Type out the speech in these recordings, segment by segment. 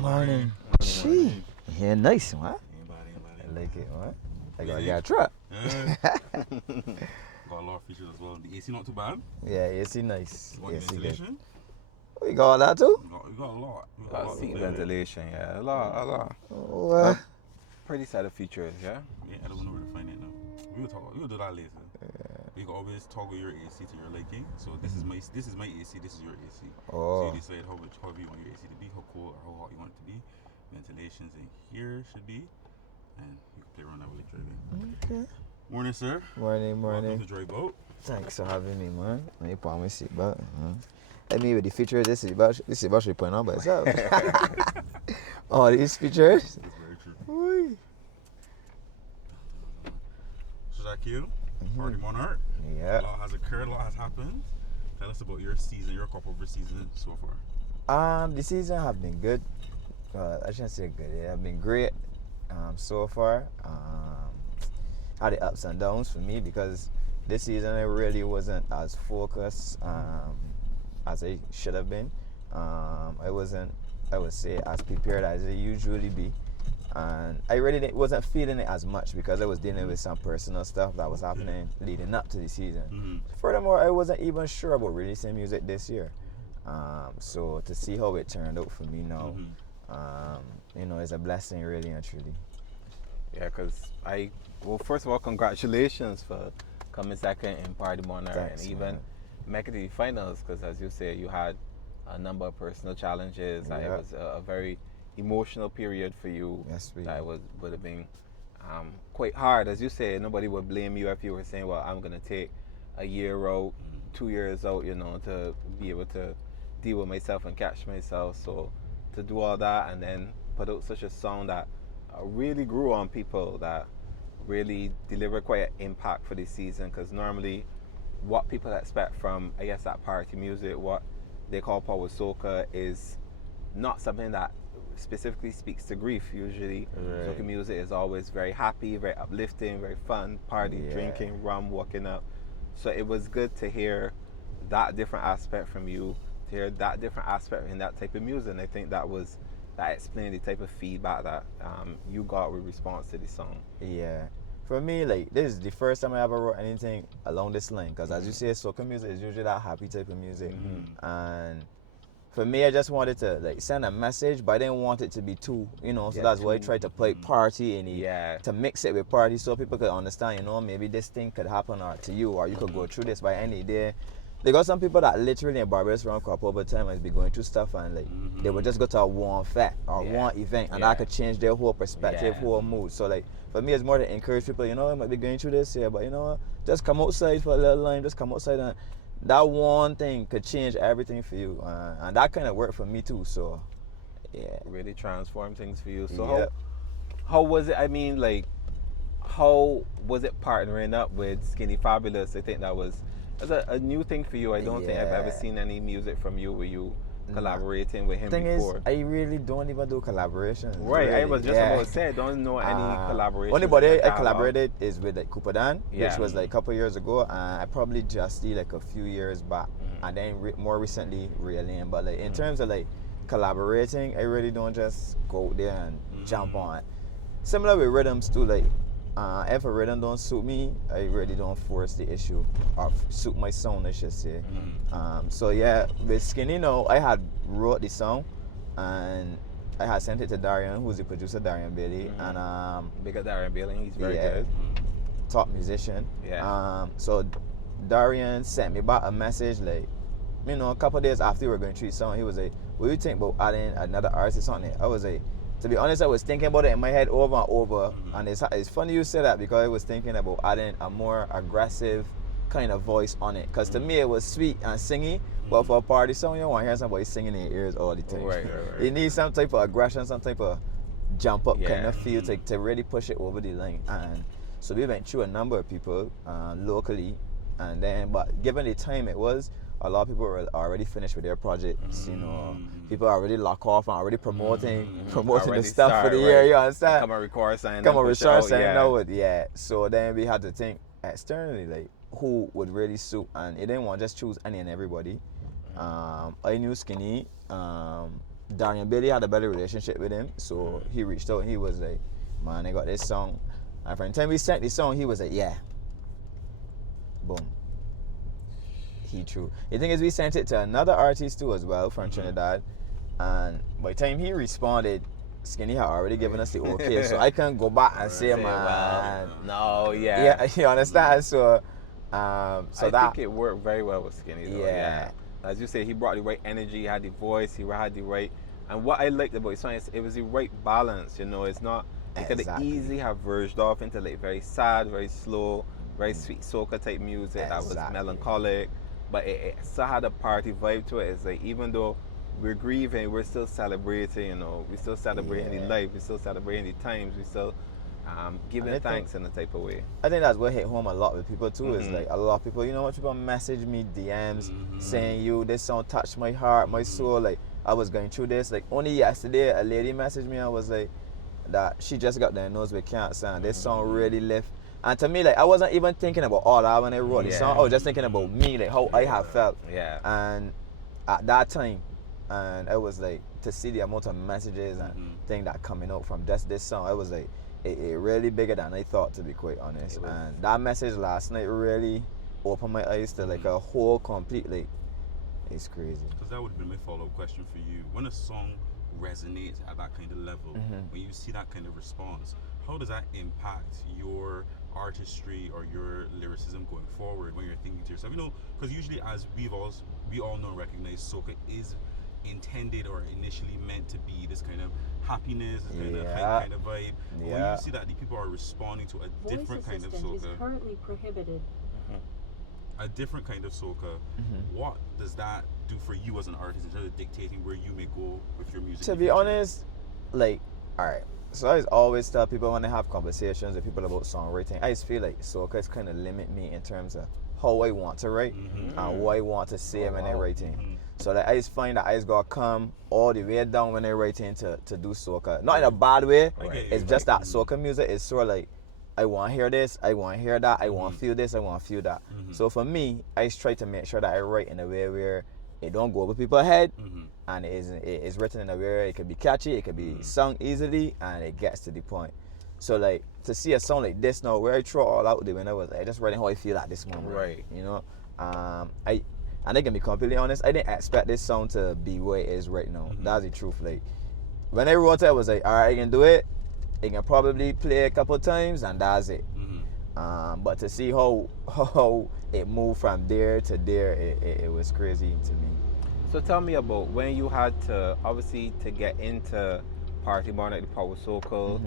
Morning. Gee. Yeah, nice, man. I like it, man. I gotta get a truck. Got a lot of features as well. The AC not too bad. Yeah, AC nice. What, AC good. ventilation? Oh, you got all that too? We got a lot. We got lot seat to ventilation, yeah. A lot. Oh, Pretty set of features, yeah. Yeah, I don't know where to find it now. We'll do that later. You can always toggle your AC to your liking. So this is my AC, this is your AC. So you decide however you want your AC to be, how cold or how hot you want it to be. Ventilations in here should be, and you can play around that with driving. Okay. Morning, sir. Morning. Welcome to Drive Bout. Thanks for having me, man. Let me put on my seatbelt. Let me with the features. This seatbelt should be putting on by itself. All these features. That's very true. So Shaquille, Party Monarch. Yeah. A lot has occurred, a lot has happened. Tell us about your season, your Cropover season so far. The season have been good. I shouldn't say good. It have been great so far. Had the ups and downs for me because this season I really wasn't as focused as I should have been. I wasn't, I would say, as prepared as I usually be. And I really wasn't feeling it as much because I was dealing with some personal stuff that was happening leading up to the season. Furthermore, I wasn't even sure about releasing music this year. So to see how it turned out for me now, is a blessing, really and truly. Yeah, because first of all, congratulations for coming second in Party Monarch. Thanks, and even making the finals, because as you say, you had a number of personal challenges. Yeah. It was a very emotional period for you. Yes, That would have been quite hard. As you say, nobody would blame you if you were saying, well, I'm going to take a year out, 2 years out, to be able to deal with myself and catch myself. So to do all that and then put out such a song that really grew on people, that really delivered quite an impact for this season, because normally what people expect from, I guess, that party music, what they call power soca, is not something that specifically speaks to grief. Usually soca music is always very happy, very uplifting, very fun, party, drinking, rum, walking up. So it was good to hear that different aspect from you, to hear that different aspect in that type of music. And I think that explained the type of feedback that you got with response to the song. Yeah. For me, this is the first time I ever wrote anything along this line, because as you say, soca music is usually that happy type of music. And for me, I just wanted to send a message, but I didn't want it to be too, so that's why I tried to play party and to mix it with party so people could understand, maybe this thing could happen to you, or you could go through this by any day. They got some people that literally in Barbados around Cropover time has been going through stuff, and they would just go to one fact or one event, and that could change their whole perspective, whole mood. So for me, it's more to encourage people, I might be going through this here, but what, just come outside for a little time, just come outside, and that one thing could change everything for you. And that kind of worked for me too, so yeah. Really transformed things for you. So how was it? I mean, how was it partnering up with Skinny Fabulous? I think that was a new thing for you. I don't think I've ever seen any music from you where you collaborating with him before. Is, I really don't even do collaborations. Right, really. I was just about to say, I don't know any collaborations. Only body I collaborated is with Coupe, which was a couple years ago, and I probably just did a few years back, and then more recently Real. But in terms of collaborating, I really don't just go out there and jump on. Similar with rhythms too, if a rhythm don't suit me, I really don't force the issue or suit my sound, I should say. So yeah, with Skinny now, I had wrote the song and I had sent it to Darian, who's the producer, Darian Bailey, and big up Darian Bailey, he's very good. Top musician. So Darian sent me back a message a couple days after we were going through the song. He was like, what do you think about adding another artist on it? I was like, to be honest, I was thinking about it in my head over and over, and it's funny you say that, because I was thinking about adding a more aggressive kind of voice on it, because to me it was sweet and singy, but for a party song, you don't want to hear somebody singing in your ears all the time. Right. You need some type of aggression, some type of jump up kind of feel to really push it over the line. And so we went through a number of people locally, and then, but given the time it was, a lot of people were already finished with their projects, people are already locked off and already promoting the stuff for the year, you understand? Come and record something. So then we had to think externally, who would really suit, and it didn't want to just choose any and everybody. I knew Skinny, Daniel Billy had a better relationship with him, so he reached out and he was like, man, I got this song. And from the time we sent the song, he was like, yeah. Boom. He true. The thing is, we sent it to another artist too as well from Trinidad, and by the time he responded, Skinny had already given us the okay, so I can't go back and say, man, well, no, yeah, you understand? So, I think it worked very well with Skinny, though. Yeah. As you say, he brought the right energy, he had the voice, he had the right, and what I liked about his song is it was the right balance, you know. It's not, it could easily have verged off into like very sad, very slow, very sweet soca type music that was melancholic, but it still had a party vibe to it. It's like, even though we're grieving, we're still celebrating, you know, we still celebrating the life, we still celebrating the times, we still giving thanks in a type of way. I think that's what hit home a lot with people too. Is like a lot of people, you know, what people message me DMs saying, "You, this song touched my heart, my soul. Like I was going through this. Like only yesterday, a lady messaged me and was like that she just got diagnosed with cancer. And this song really lift." And to me, like I wasn't even thinking about all that when I wrote the song. I was just thinking about me, like how I have felt. Yeah. And at that time, and I was like, to see the amount of messages and things that coming out from just this song, I was like, it really bigger than I thought, to be quite honest. And that message last night really opened my eyes to like a whole completely. It's crazy. Because that would have been my follow-up question for you. When a song resonates at that kind of level, when you see that kind of response, how does that impact your artistry or your lyricism going forward when you're thinking to yourself? You know, because usually, as we all know and recognize, soca is intended or initially meant to be this kind of happiness, this kind of hype kind of vibe. But when you see that the people are responding to a different kind of soca, is currently prohibited. A different kind of soca, what does that do for you as an artist in terms of dictating where you may go with your music? To be honest, like, alright, so I always tell people when I have conversations with people about songwriting, I just feel like soca is kind of limit me in terms of how I want to write and what I want to say when I'm writing. So like, I just find that I just gotta come all the way down when I'm writing to do soca. Not in a bad way. It's just that soca music is sort of like, I want to hear this, I want to hear that, I want to feel this, I want to feel that. So for me, I just try to make sure that I write in a way where it don't go over people's head, and it is written in a way where it can be catchy, it can be sung easily, and it gets to the point. So like, to see a song like this now, where I throw all out there when I was like, just writing how I feel at this moment. You know, and I can be completely honest, I didn't expect this song to be where it is right now. That's the truth. Like, when I wrote it, I was like, alright, I can do it. I can probably play a couple times, and that's it. But to see how it moved from there to there, it was crazy to me. So tell me about when you had to, obviously, to get into Party Born at the Power Soca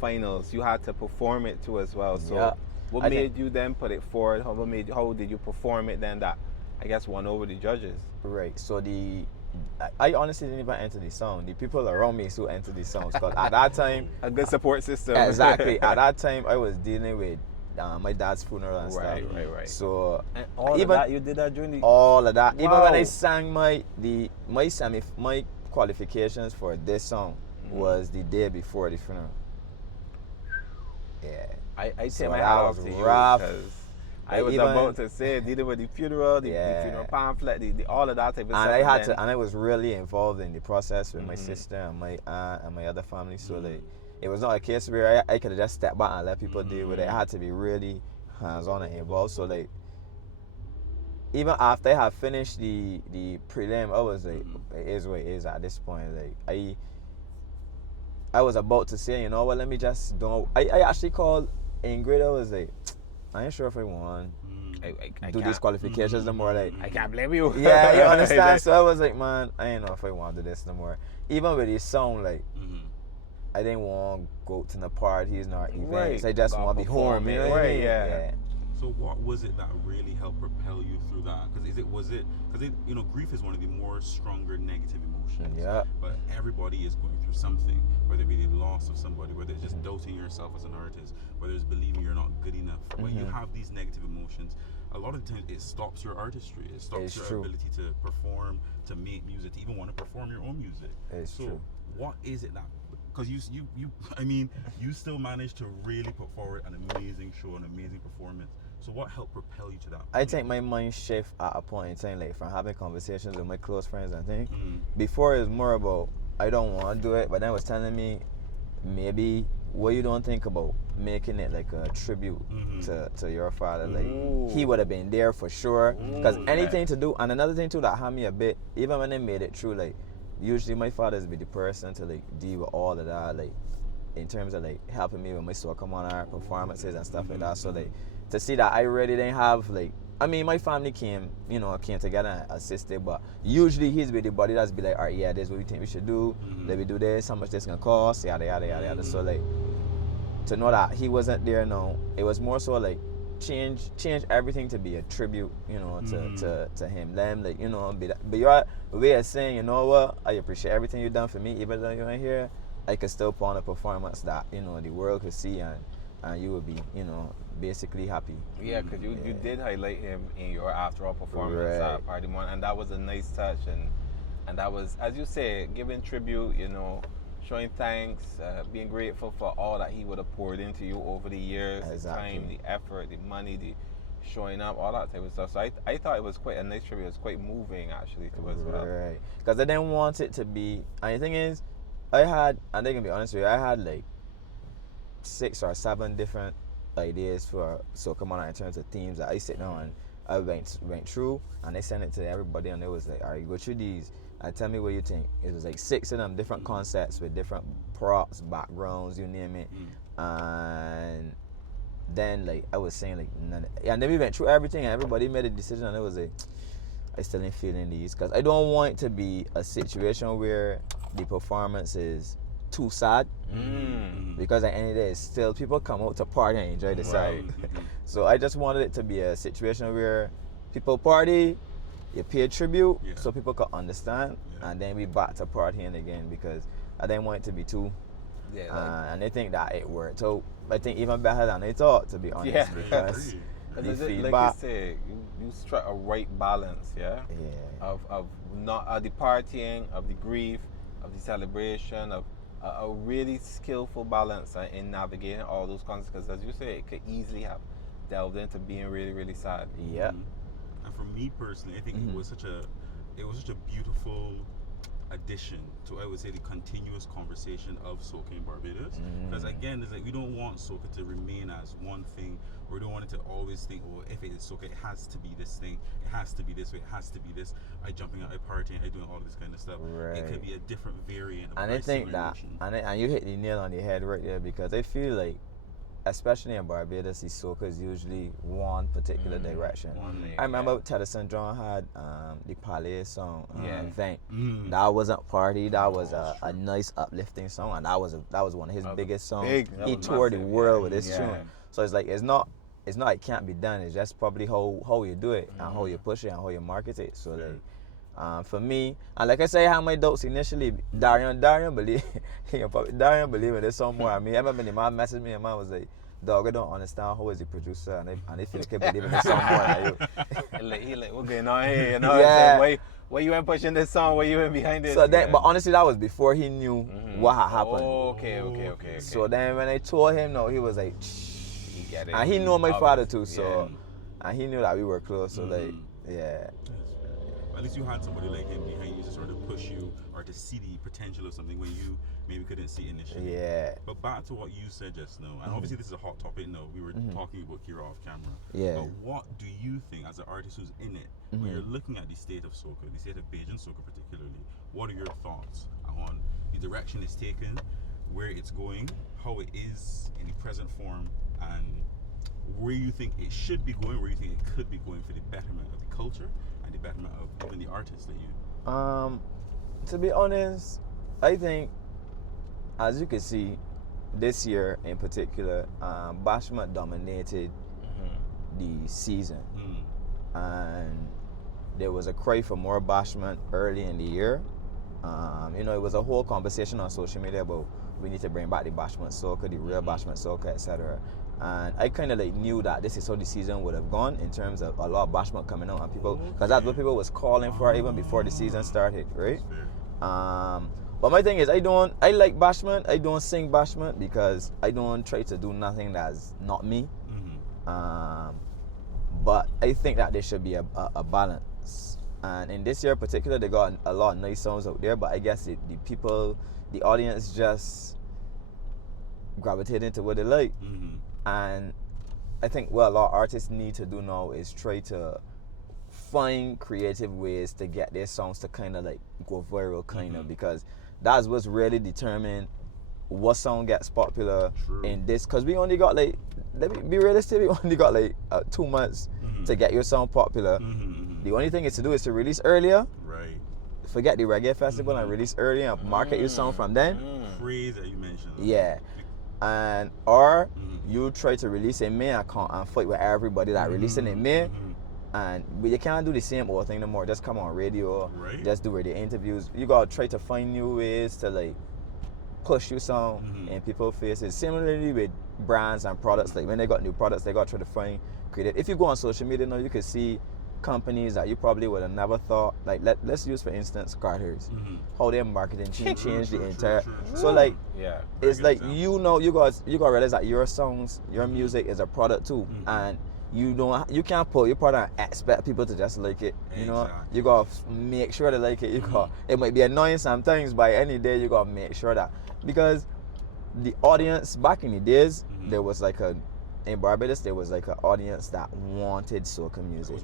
finals, you had to perform it too as well. So what made you then put it forward? How did you perform it then that, I guess, won over the judges? Right. So I honestly didn't even enter the song. The people around me who entered the songs, because at that time, a good support system. Exactly. At that time, I was dealing with my dad's funeral and stuff. Right. So and all of that, you did that during the... All of that. Wow. Even when I sang my qualifications for this song was the day before the funeral. Yeah. I take so my hat off to you because I was about to say, dealing with the funeral, the funeral pamphlet, the all of that type of stuff. And I was really involved in the process with my sister and my aunt and my other family. So like, it was not a case where I could have just stepped back and let people deal with it. I had to be really hands-on and involved. So like, even after I had finished the prelim, I was like, it is what it is at this point. Like, I was about to say, you know what, let me just don't. I actually called Ingrid. I was like, I ain't sure if I want I do these qualifications no more. Like, I can't blame you. Yeah, you understand? So I was like, man, I ain't know if I want to do this no more. Even with this song, like, I didn't want to go to the parties nor events. I just want to be home. You know what I mean? Yeah. So what was it that really helped propel you through that? Because you know, grief is one of the more stronger negative emotions. Yeah. But everybody is going through something, whether it be the loss of somebody, whether it's just doubting yourself as an artist, whether it's believing you're not good enough. When you have these negative emotions, a lot of times it stops your artistry. It stops your ability to perform, to make music, to even want to perform your own music. It's true. What is it that? Because you still managed to really put forward an amazing show, an amazing performance. So what helped propel you to that point? I think my mind shift at a point in time, like from having conversations with my close friends and things. Before it was more about, I don't want to do it, but then was telling me maybe what you don't think about making it like a tribute to your father. Like he would have been there for sure. Because anything to do, and another thing too that had me a bit, even when they made it true, like usually my father's be the person to like deal with all of that, like in terms of like helping me with my soca art performances and stuff like that. So like to see that I really didn't have like, I mean, my family came together and assisted, but usually he's with the body that's be like, all right, yeah, this is what we think we should do. Let me do this, how much this gonna cost, yada yada yada yada. So like to know that he wasn't there now, it was more so like change everything to be a tribute, to him. Let him, like, be your way of saying, you know what, I appreciate everything you've done for me, even though you ain't here. I could still put on a performance that the world could see, and you would be basically happy. Yeah, because you did highlight him in your After All performance at Party One, and that was a nice touch, and that was, as you say, giving tribute, showing thanks, being grateful for all that he would have poured into you over the years, the time, the effort, the money, the showing up, all that type of stuff. So I thought it was quite a nice tribute. It was quite moving actually to us. Right, because I didn't want it to be, and the thing is, and I can be honest with you, I had like 6 or 7 different ideas for Soca Monarch in terms of themes that I sit down and I went through, and they sent it to everybody, and it was like, all right, go through these and tell me what you think. It was like 6 of them, different concepts with different props, backgrounds, you name it. And then like I was saying, like, and then we went through everything and everybody made a decision, and it was like, I still ain't feeling these, because I don't want it to be a situation where the performance is too sad, because at the end of the day, still people come out to party and enjoy the side. So I just wanted it to be a situation where people party, you pay tribute, so people can understand, and then we back to partying again, because I didn't want it to be too. And I think that it worked. So I think even better than I thought, to be honest, because the feedback. Like you say, you struck a right balance, of not the partying, of the grief, of the celebration, of a really skillful balance in navigating all those concepts. Because as you say, it could easily have delved into being really, really sad. And for me personally, I think it was such a beautiful addition to, I would say, the continuous conversation of soca in Barbados. Because again, it's like we don't want soca to remain as one thing, or we don't want it to always think, oh, if it is soca, it has to be this thing, it has to be this way, it has to be this. I jumping out, I partying, I doing all this kind of stuff. It could be a different variant of, and I think that, and you hit the nail on the head right there, because I feel like, especially in Barbados, the soca is usually one particular direction. I remember Teddyson John had the Palais song, Vent. That wasn't party, that was a nice uplifting song, and that was one of his biggest songs. He toured the world with this tune. So it's like, it's not it can't be done, it's just probably how you do it, and how you push it, and how you market it. So like, for me, and like I say, I had my doubts initially. Darian believe in this song more. I mean, I remember the man messaged me, and man was like, dog, I don't understand how is the producer, and they feel like I believe in this song more. Like, he like, what's going on here? Why you ain't pushing this song? Why you ain't behind it? So then, but honestly, that was before he knew what had happened. Okay. So then when I told him, no, he was like, he get it. And he knew my father too, so and he knew that we were close. So like, at least you had somebody like him behind you to sort of push you, or to see the potential of something when you maybe couldn't see initially. But back to what you said just now, and obviously this is a hot topic now, we were talking about Kira off camera. But what do you think, as an artist who's in it, when you're looking at the state of soca, the state of Bajan soca particularly, what are your thoughts on the direction it's taken, where it's going, how it is in the present form, and where you think it should be going, where you think it could be going for the betterment of the culture and the betterment of even the artists that you? To be honest, I think, as you can see, this year in particular, Bashment dominated the season, and there was a cry for more Bashment early in the year. It was a whole conversation on social media about we need to bring back the Bashment soca, the real Bashment soca, etc. And I kind of like knew that this is how the season would have gone in terms of a lot of Bashment coming out, and people, because that's what people was calling for even before the season started, right? But my thing is, I like Bashment. I don't sing Bashment because I don't try to do nothing that's not me. But I think that there should be a balance. And in this year in particular, they got a lot of nice songs out there, but I guess the people, the audience just gravitated to what they like. And I think what a lot of artists need to do now is try to find creative ways to get their songs to kind of like go viral, kind of, because that's what's really determined what song gets popular in this. Because we only got like, let me be realistic, we only got like 2 months to get your song popular. The only thing is to do is to release earlier. Right. Forget the reggae festival and release earlier and market your song from then. Phrase that you mentioned. Yeah. And or you try to release in May and fight with everybody that releasing in May. And but you can't do the same old thing no more. Just come on radio, just do radio interviews. You gotta try to find new ways to like push your song in people's faces. Similarly with brands and products, like when they got new products, they gotta try to find creative. If you go on social media now, you can see companies that you probably would have never thought. Like let's use for instance Carter's, how their marketing changed the entire. So like it's like you got realize that your songs, your music is a product too, and you can't put your product and expect people to just like it. You know, you gotta make sure they like it. It might be annoying sometimes, but any day you gotta make sure that, because the audience back in the days there was like in Barbados there was like an audience that wanted soca music.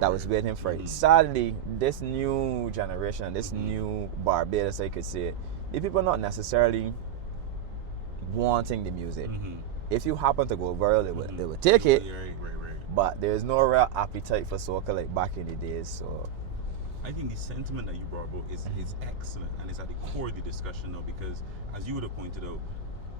That was waiting for it. Sadly, this new generation, this new Barbados, I could say, the people are not necessarily wanting the music. If you happen to go viral, they would take it. But there's no real appetite for soca like back in the days. So I think the sentiment that you brought about is excellent, and it's at the core of the discussion now, because as you would have pointed out,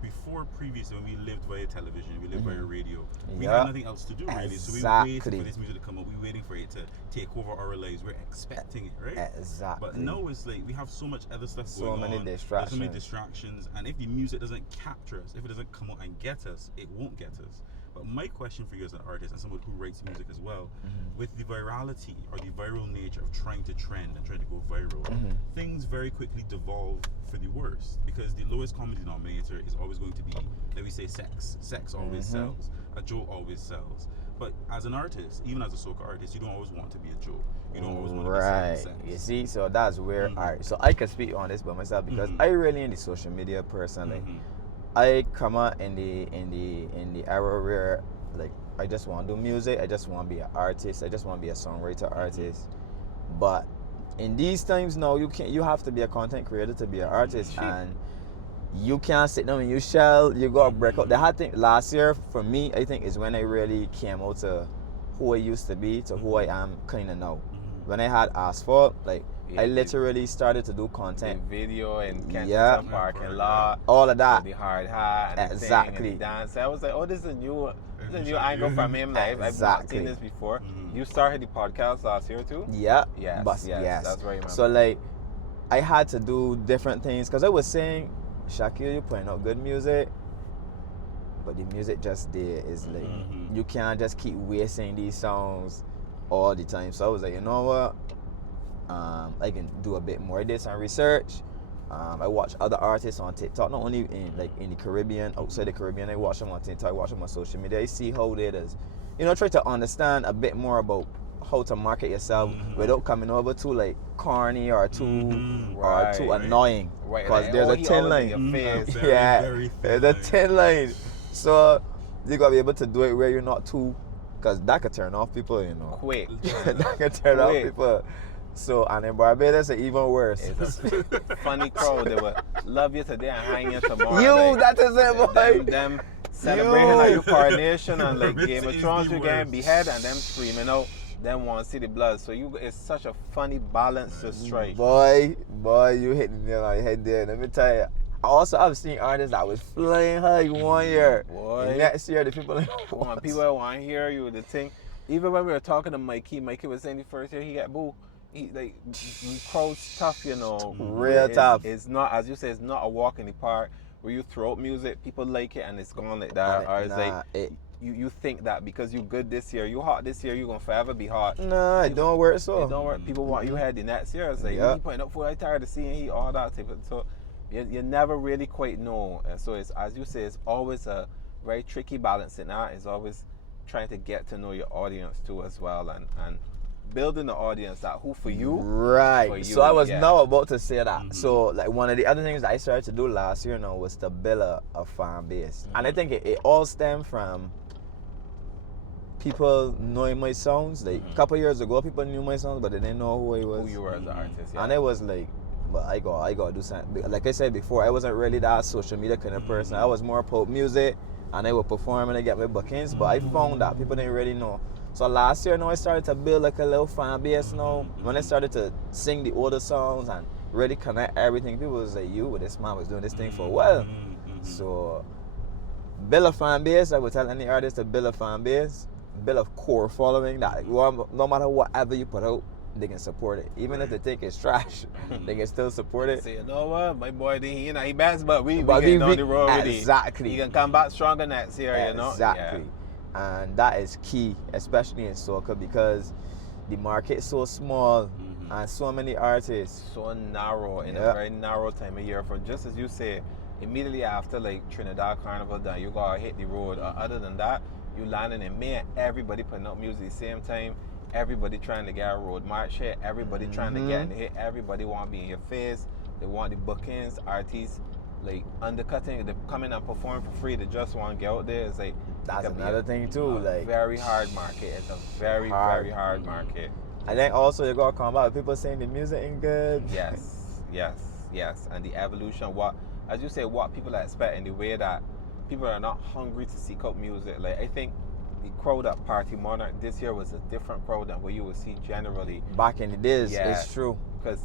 before previously when we lived via television, we lived via radio, we had nothing else to do really. So we were waiting for this music to come up, we were waiting for it to take over our lives, we're expecting it, right? Exactly. But now it's like we have so much other stuff going on. There's so many distractions, and if the music doesn't capture us, if it doesn't come out and get us, it won't get us. But my question for you as an artist and someone who writes music as well, with the virality or the viral nature of trying to trend and trying to go viral, things very quickly devolve for the worst, because the lowest common denominator is always going to be, let me say, sex. Sex always sells. A joke always sells. But as an artist, even as a soca artist, you don't always want to be a joke. You don't always want to be selling sex. You see, so that's where so I can speak on this by myself, because I really in the social media personally. I come out in the era where like I just want to do music, I just want to be an artist, I just want to be a songwriter artist. But in these times now, you have to be a content creator to be an artist, and you can't sit down in your shell. You gotta break out. The hard thing last year for me, I think, is when I really came out to who I used to be to who I am kind of now. When I had Asphalt, like I literally started to do content, the video and Kensington parking lot, all of that, the hard hat, and the dance. I was like, oh, this is a new angle from him. Like, I've not seen this before. You started the podcast last year too? Yeah. Yes. That's very So like, I had to do different things, because I was saying, Shaquille, you're putting out good music, but the music just there is like, you can't just keep wasting these songs all the time. So I was like, you know what? I can do a bit more of this and research. I watch other artists on TikTok, not only in the Caribbean, outside the Caribbean. I watch them on TikTok, I watch them on social media. I see how they does, try to understand a bit more about how to market yourself without coming over too like corny or too annoying. Right. Because there's a thin line. There's a thin line. So you gotta be able to do it where you're not too, because that could turn off people, Quick. That could turn off people. So, and in Barbados, it's even worse. It's a funny crowd. They will love you today and hang you tomorrow. That is it, boy. Them celebrating like your coronation and like Game of Thrones, you getting behead, and them screaming out. Them want to see the blood. So it's such a funny balance to strike. Boy, you hit the nail on your head there. Let me tell you. I've seen artists that was flying high 1 year. Boy. Next year, the people want to hear you. The thing, even when we were talking to Mikey was saying the first year he got boo. The crowd's tough, Real tough. It's not, as you say, it's not a walk in the park where you throw up music, people like it, and it's gone like that. Or it's like you think that because you good this year, you hot this year, you're gonna forever be hot. Nah, it don't work so. It don't work. People want you had the next year. It's like you putting up for. I tired of seeing all that type of. So you never really quite know. And so it's, as you say, it's always a very tricky balancing act. It's always trying to get to know your audience too as well, and building the audience out. Who for you? Right. For you, so I was yeah. now about to say that. So like one of the other things that I started to do last year now was to build a fan base. And I think it all stemmed from people knowing my songs. Like a couple years ago, people knew my songs, but they didn't know who I was. Who you were as an artist, yeah. And it was like, but I gotta do something. Like I said before, I wasn't really that social media kind of person. I was more pop music, and I would perform and I get my bookings. But I found that people didn't really know. So last year, I started to build like a little fan base now. When I started to sing the older songs and really connect everything, people was like, this man was doing this thing for a while. So build a fan base. I would tell any artist to build a fan base, build a core following that no matter whatever you put out, they can support it. Even if they think it's trash, they can still support it. Say, you know what, my boy, he bad, but we getting on the road with it. Exactly. He can come back stronger next year, you know? Exactly. Yeah. And that is key, especially in soca, because the market is so small and so many artists. So narrow, in a very narrow time of year. For just as you say, immediately after like Trinidad Carnival done, you gotta hit the road. Other than that, you landing in May and everybody putting out music at the same time. Everybody trying to get a road march hit. Everybody trying to get in the hit. Everybody want to be in your face. They want the bookings. Artists like undercutting. They come in and perform for free. They just want to get out there. It's like that's another thing too. Like very hard market. It's a very hard market. And then also you gotta come out. People saying the music ain't good. Yes. And the evolution. What, as you say, what people expect in the way that people are not hungry to seek out music. Like I think the crowd at Party Monarch this year was a different crowd than what you would see generally back in the days. It's true, because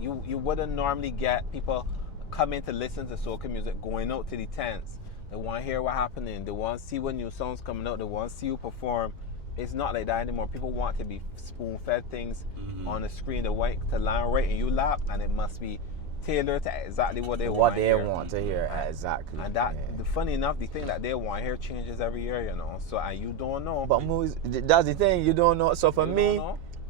you wouldn't normally get people coming to listen to soca music going out to the tents. They want to hear what's happening. They want to see when new songs coming out. They want to see you perform. It's not like that anymore. People want to be spoon-fed things on the screen. They want to land right and you lap, and it must be tailored to exactly what they want to hear. Exactly. And that, funny enough, the thing that they want to hear changes every year, you know. So, and you don't know. But that's the thing, you don't know. So for me,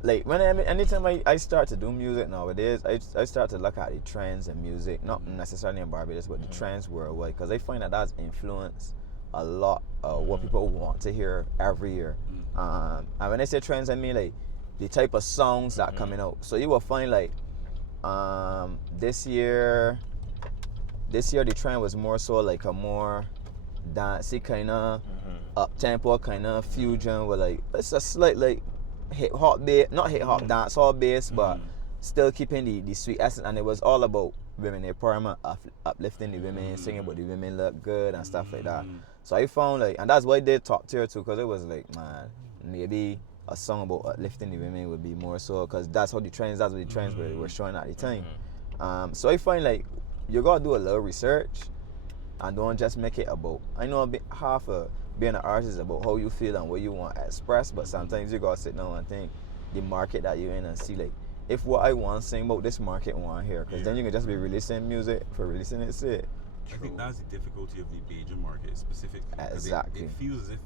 like anytime I start to do music nowadays, I start to look at the trends in music, not necessarily in Barbados, but the trends worldwide, because I find that that's influenced a lot of what people want to hear every year. And when I say trends, I mean like the type of songs that are coming out. So you will find like this year the trend was more so like a more dancey kind of up tempo kind of fusion with like it's a slight like hip hop bass, not hip hop dance hall bass, but still keeping the sweet essence. And it was all about women empowerment, uplifting the women, singing about the women look good and stuff like that. So I found like, and that's why they top tier too, because it was like, man, maybe a song about uplifting the women would be more so, because that's what the trends were showing at the time. So I find like you gotta do a little research and don't just make it about, I know half of being an artist is about how you feel and what you want to express, but sometimes you gotta sit down and think the market that you're in and see like, if what I want to sing about this market want to hear, because then you can just be releasing music for releasing it. I think that's the difficulty of the Bajan market specifically. Exactly. It feels as if,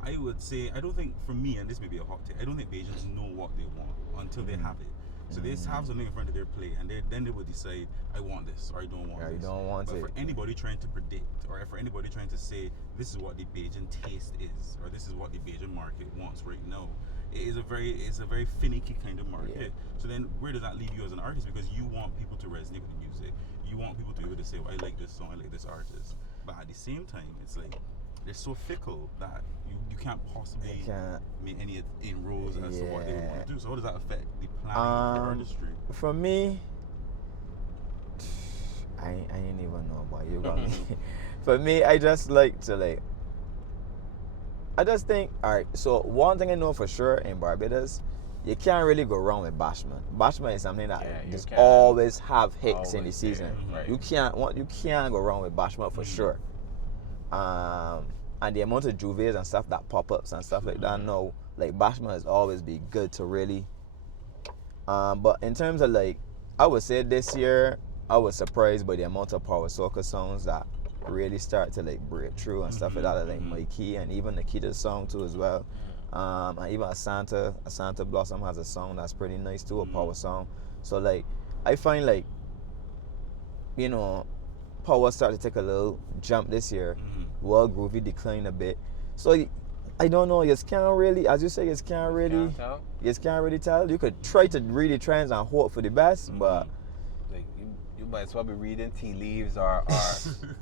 I would say, I don't think, for me, and this may be a hot take, I don't think Bajans know what they want until they have it. So they have something in front of their plate, and then they will decide, I want this, or I don't want this. You don't want but it. For anybody trying to predict, or for anybody trying to say, this is what the Bajan taste is, or this is what the Bajan market wants right now, it's a very finicky kind of market. Yeah. So then where does that leave you as an artist? Because you want people to resonate with the music. You want people to be able to say, well, I like this song, I like this artist. But at the same time, it's like, they're so fickle that you can't possibly make any inroads as to what they want to do. So how does that affect the planning of the artistry? For me, I ain't even know about you got me. For me, I just like to I just think, alright, so one thing I know for sure in Barbados, you can't really go wrong with Bashment. Bashment is something that just always have hits in the season. Right. You can't go wrong with Bashment for sure. And the amount of juves and stuff that pop ups and stuff like that, no, like Bashment has always been good to really. But in terms of like, I would say this year I was surprised by the amount of power soca songs that really start to like break through and stuff like that, like Mikey and even Nikita's song too as well. And even Asanta Blossom has a song that's pretty nice too, a power song. So like I find like, you know, power started to take a little jump this year. World Groovy declined a bit. So I don't know. You can't really, as you say, you can't really tell. You could try to read the trends and hope for the best, but like you might as well be reading tea leaves or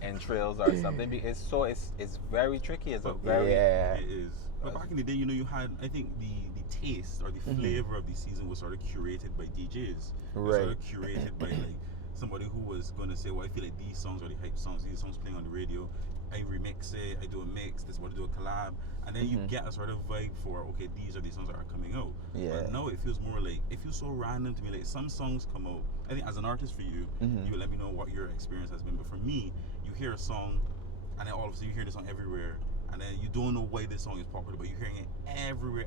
entrails or something. It's very tricky. It's a very yeah. It is. But back in the day, you had, I think the taste or the flavor of the season was sort of curated by DJs. It was sort of curated by like somebody who was going to say, well, I feel like these songs are the hype songs. These songs playing on the radio. I remix it. I do a mix. This is what I do a collab, and then you get a sort of vibe for, okay, these are the songs that are coming out. Yeah. But no, it feels more like, it feels so random to me. Like some songs come out. I think as an artist for you, you let me know what your experience has been. But for me, you hear a song, and then all of a sudden you hear the song everywhere, and then you don't know why this song is popular, but you're hearing it everywhere.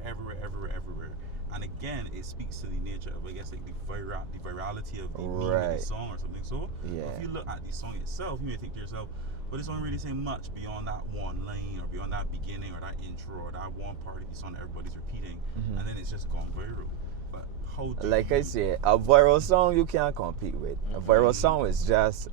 And again, it speaks to the nature of, I guess, like the virality of the meaning of the song or something. So if you look at the song itself, you may think to yourself, but it's not really saying much beyond that one line or beyond that beginning or that intro or that one part of the song that everybody's repeating, and then it's just gone viral. But how do I said, a viral song you can't compete with. A viral song is just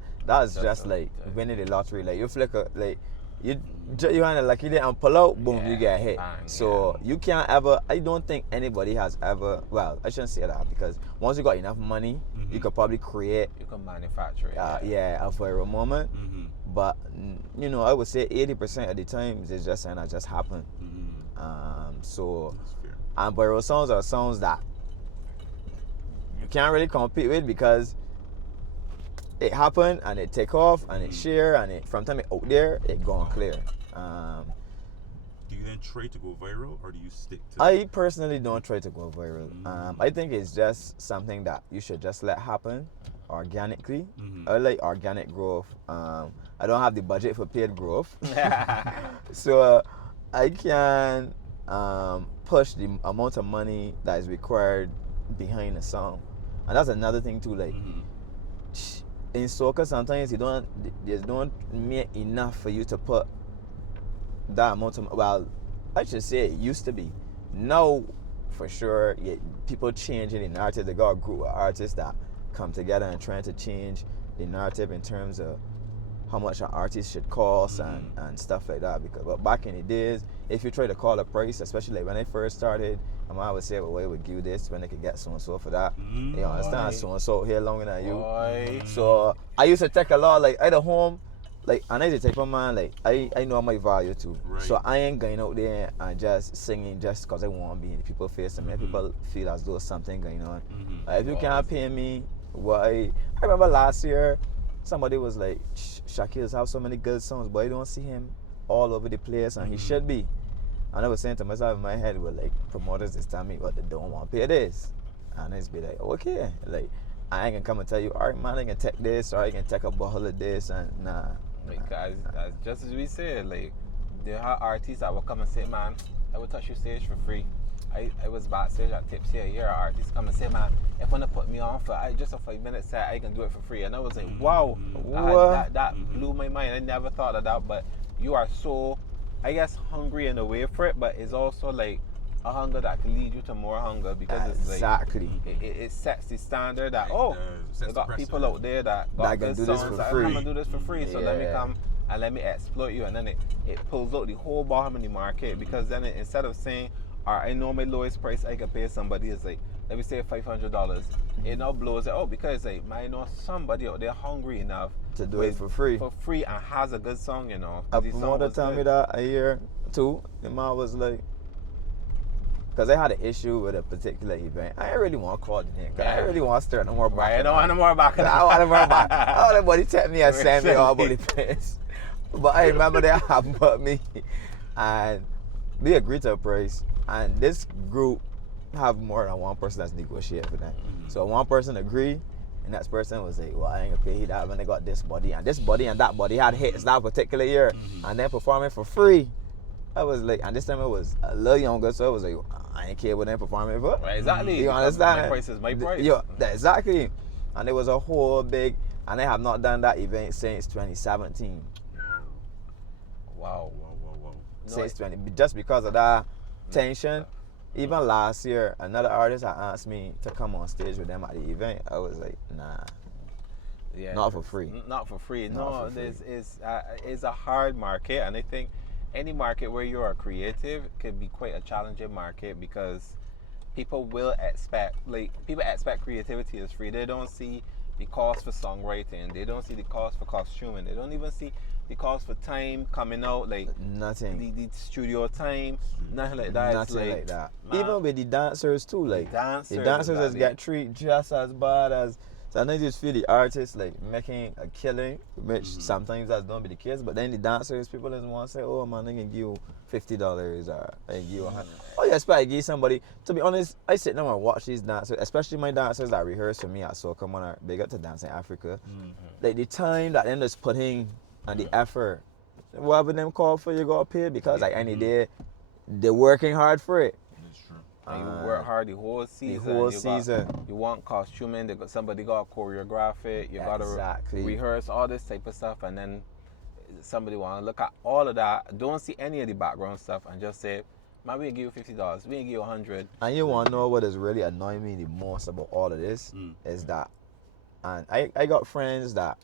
like winning the lottery. Like you flicker, like you kind of like you didn't pull out, boom, you get hit. So you can't ever. I don't think anybody has ever. Well, I shouldn't say that, because once you got enough money, you could probably create. You can manufacture it. A viral moment. But I would say 80% of the times it's just something that just happened. And viral songs are songs that you can't really compete with, because it happened and it take off and it share, and it from time it out there it gone clear. Do you then try to go viral, or do you stick to I personally don't try to go viral. I think it's just something that you should just let happen organically. I like organic growth. I don't have the budget for paid growth. So I can push the amount of money that is required behind a song. And that's another thing too, like in soca sometimes you don't make enough for you to put that amount of, well, I should say it used to be. Now for sure, people changing the narrative. They got a group of artists that come together and trying to change the narrative in terms of how much an artist should cost and stuff like that. But back in the days, if you try to call a price, especially like when I first started, I would say, well, why would give this when they could get so and so for that? You understand? So and so here longer than you. So I used to take a lot, like at home, like, and I used to take my man, like I know my value too. So I ain't going out there and just singing just because I want to be in people's face and make people feel as though something going on. If you can't pay me, I remember last year, somebody was like, Shaquille have so many good songs, but I don't see him all over the place, and he should be. And I was saying to myself in my head, well, like, promoters is telling me, well, they don't want to pay this. And I just be like, okay, like, I ain't gonna come and tell you, all right, man, I can take this, or I can take a bottle of this, and nah. Because just as we said, like, there are artists that will come and say, man, I will touch your stage for free. I was backstage at Tipsy a year. Artists come and say, man, if you want to put me on for just a 5-minute set, I can do it for free. And I was like, wow, that blew my mind. I never thought of that. But you are so, I guess, hungry in a way for it, but it's also like a hunger that can lead you to more hunger, because it's like it sets the standard that we got people out there that got good songs that come and do this for free. So let me come and let me exploit you, and then it pulls out the whole bottom of the market, because then instead of saying, I know my lowest price I can pay somebody is like, let me say $500. It now blows it out, because like, I know somebody out there hungry enough to do it for free Mm-hmm. and has a good song, you know. A promoter told me that a year too. The man was like, because I had an issue with a particular event. I didn't really want to call the name. I really want to start no more back. Right, I don't want no more back. I want no more back. I want everybody tell me and send me all about the place. But I remember that happened with me, and we agreed to a price. And this group have more than one person that's negotiating for them. So one person agreed, and that person was like, well, I ain't gonna pay you that when they got this body and that body had hits that particular year, and then performing for free. I was like, and this time I was a little younger, so I was like, I ain't care what they're performing for. Right, exactly. You understand? My price is my price. Yeah, exactly. And it was a whole big, and I have not done that event since 2017. Wow. Since 20, just because of that tension. Even last year, another artist had asked me to come on stage with them at the event. I was like, nah. Yeah, not for free. Not for free. Not for free. It's a hard market, and I think any market where you are creative could be quite a challenging market because people expect creativity is free. They don't see the cost for songwriting. They don't see the cost for costuming. They don't even see the cost for time coming out, like nothing. The studio time, nothing like that. Nothing like that. Man, even with the dancers too, like the dancers just get treated just as bad as. Sometimes you just feel the artists like making a killing, which sometimes that don't be the case. But then the dancers, people just want to say, "Oh man, I can give you $50 or I can give you $100." Oh yeah, expect I give somebody. To be honest, I sit down and watch these dancers, especially my dancers that rehearse for me at Soca Monarch. Big up to Dancing Africa. Like the time that them just putting and the effort, whatever them call for, you gotta pay because like any day, they're working hard for it. And you work hard the whole season. You want costuming. Somebody got to choreograph it. You got to rehearse all this type of stuff, and then somebody want to look at all of that. Don't see any of the background stuff, and just say, "Man, we can give you $50. We can give you $100." And you want to know what is really annoying me the most about all of this is that, and I got friends that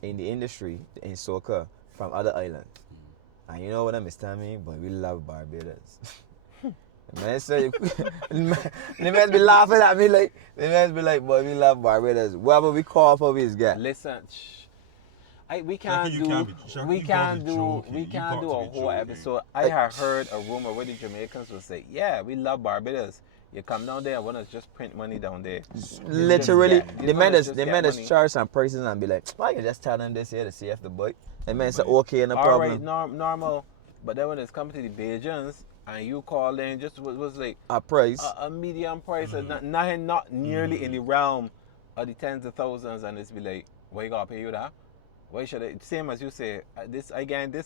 in the industry in soca from other islands, and you know what I'm telling me, but we love Barbados. Man, say, they must be laughing at me like, they must be like, boy, we love Barbados. Whatever we call for this guy. Listen, we can't do a whole episode. I have heard a rumor where the Jamaicans will say, yeah, we love Barbados. You come down there and want to just print money down there. Literally, the man just charge some prices and be like, well, I can just tell them this here to see if the boy. The man say, okay, no problem. All right, normal. But then when it's come to the Bajans, and you call in just was like a price, a medium price, not nearly in the realm of the tens of thousands, and it's be like, why you gotta pay you that? Why should I? Same as you say, this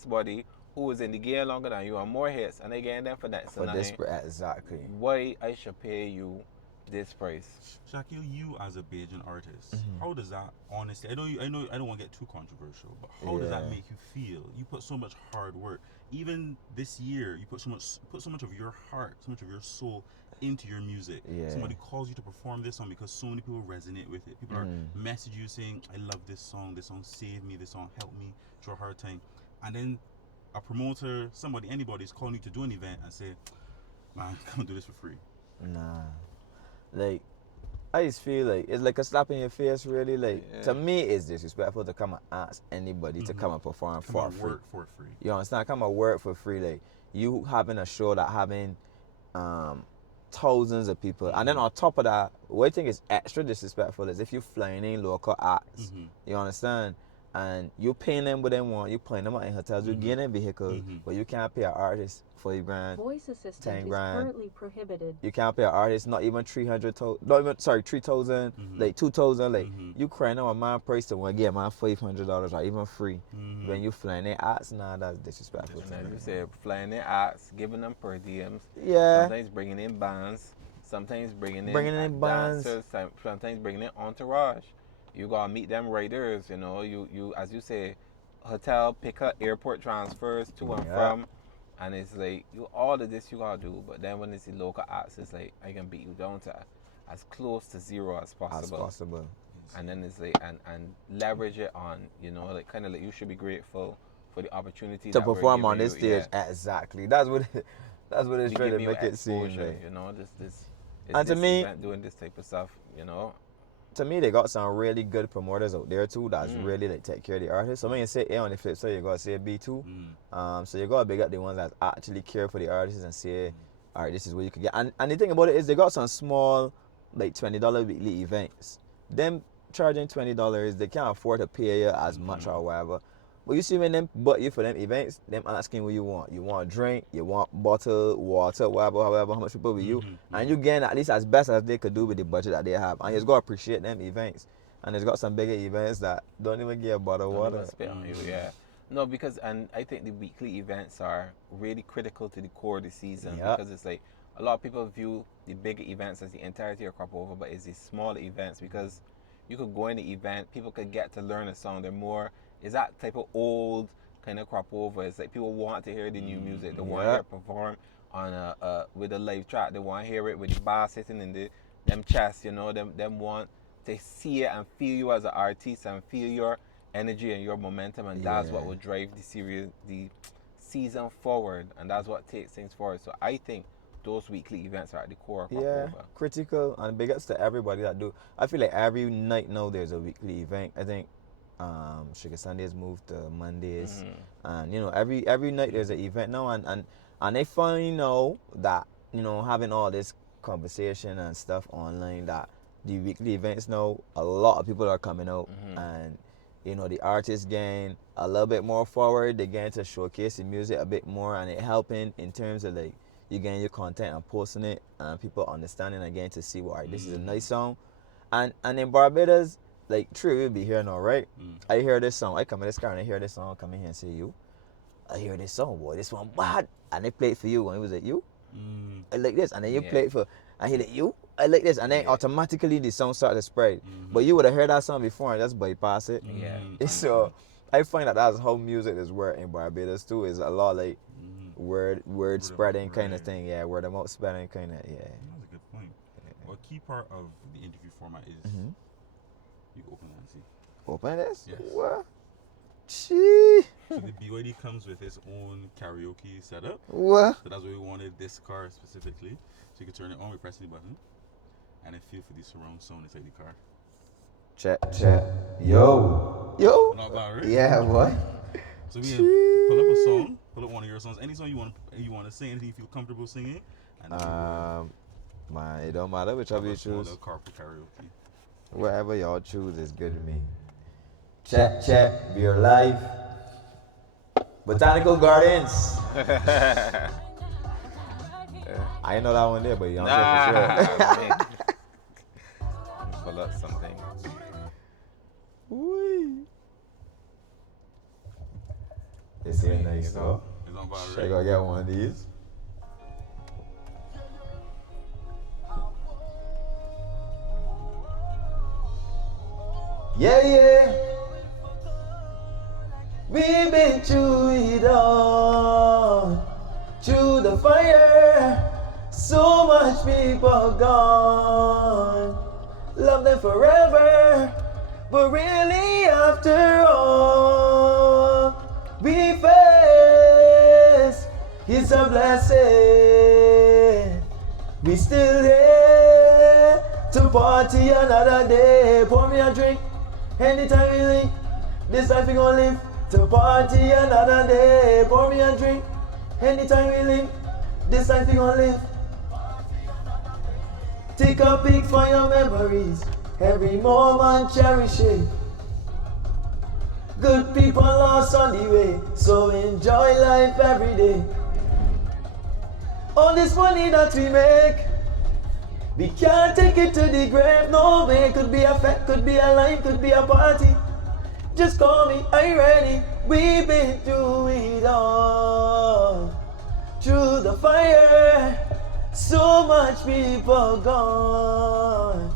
body who is in the game longer than you and more hits, and again them for that. For this, exactly. Why I should pay you this price? Shaquille, you as a Bajan artist, how does that honestly? I know I don't want to get too controversial, but how does that make you feel? You put so much hard work. Even this year, you put so much of your heart, so much of your soul into your music. Somebody calls you to perform this song because so many people resonate with it. People are message you saying, "I love this song saved me, this song helped me through a hard time," and then a promoter, anybody's calling you to do an event and say, "Man, come do this for free." Nah, like I just feel like it's like a slap in your face, really. Like to me, it's disrespectful to come and ask anybody to come and perform for free. Work for free. You understand? Come and work for free. Like you having a show that having thousands of people, and then on top of that, what I think is extra disrespectful is if you flying in local acts. You understand? And you paying them what they want. You paying them out in hotels. You getting in vehicles, but you can't pay an artist $40,000. Voice assistant is currently prohibited. You can't pay an artist not even 3,000, like 2,000. Like you crying out a man price to want to get man $500 or even free. When you flying their acts, nah, that's disrespectful. And as you said, flying their acts, giving them per diems. Yeah. Sometimes bringing in bands. Sometimes bringing in bands. Dancers. Sometimes bringing in entourage. You gotta meet them riders, you know. You as you say, hotel, pick up, airport transfers to and from, and it's like all of this you gotta do. But then when it's the local acts, it's like I can beat you down to as close to zero as possible. And then it's like and leverage it on, you know, like kind of like you should be grateful for the opportunity to perform on this stage. Exactly. That's what it's trying to make it seem. Like. You know, this and to me, doing this type of stuff, you know. To me, they got some really good promoters out there too that's really like take care of the artists. So when you say A on the flip side, you gotta say B too. So you gotta big up the ones that actually care for the artists and say, all right, this is what you can get. And the thing about it is they got some small, like $20 weekly events. Them charging $20, they can't afford to pay you as much or whatever. But you see when them but you for them events, them asking what you want. You want a drink, you want bottle, water, whatever, however, how much people with you. And you getting at least as best as they could do with the budget that they have. And you just gotta appreciate them events. And there's got some bigger events that don't even get a bottle of water. No, because and I think the weekly events are really critical to the core of the season because it's like a lot of people view the bigger events as the entirety of Cropover, but it's the smaller events because you could go in the event, people could get to learn a song. They're more is that type of old kind of Cropover. It's like people want to hear the new music. They want to hear it perform on with a live track. They want to hear it with the bass sitting in them chest, you know. Them want to see it and feel you as an artist and feel your energy and your momentum, and that's what will drive the season forward, and that's what takes things forward. So I think those weekly events are at the core of Cropover. Critical, and big ups to everybody that do. I feel like every night now there's a weekly event. I think Sugar Sundays moved to Mondays, and every night there's an event now, and they finally know that having all this conversation and stuff online, that the weekly events now, a lot of people are coming out, and the artists getting a little bit more forward. They getting to showcase the music a bit more, and it helping in terms of like you getting your content and posting it, and people understanding and getting to see, well, this is a nice song. And in Barbados, like Trey will be here now, right? I hear this song. I come in this car and I hear this song. Come in here and say, I hear this song, boy. This one bad. And they play it for you. And it was like, you? I like this. And then you play it for, and he like, you? I like this. And then automatically the song started to spread. But you would have heard that song before and just bypass it. So I find that that's how music is worked in Barbados too. Is a lot like word spreading kind of thing. Yeah, word of mouth spreading kind of, That's a good point. Well, a key part of the interview format is you open that and see. Open this? Yes. What? Gee. So the BYD comes with its own karaoke setup. What? So that's why we wanted this car specifically. So you can turn it on, we press the button, and then feel for the surround sound inside the car. Check. Yo. Not bad, right? Yeah, what? So we pull up a song, pull up one of your songs, any song you want to sing, anything you feel comfortable singing. And it don't matter whichever you choose. Carpool karaoke. Whatever y'all choose is good to me. Check, Beer Life. Botanical Gardens. I ain't know that one there, but y'all know for sure. Pull up something. Wee. It's here nice though. Should I go get one of these? Yeah. We've been through it all, through the fire. So much people gone, love them forever, but really after all we face, it's a blessing. We still here to party another day. Pour me a drink anytime we link. This life we gon' live to party another day. Pour me a drink anytime we link. This life we gon' live. Take a pic for your memories. Every moment cherish it. Good people lost on the way, so enjoy life every day. All this money that we make, we can't take it to the grave. No way, could be a fete, could be a line, could be a party. Just call me, I'm ready. We've been through it all, through the fire. So much people gone,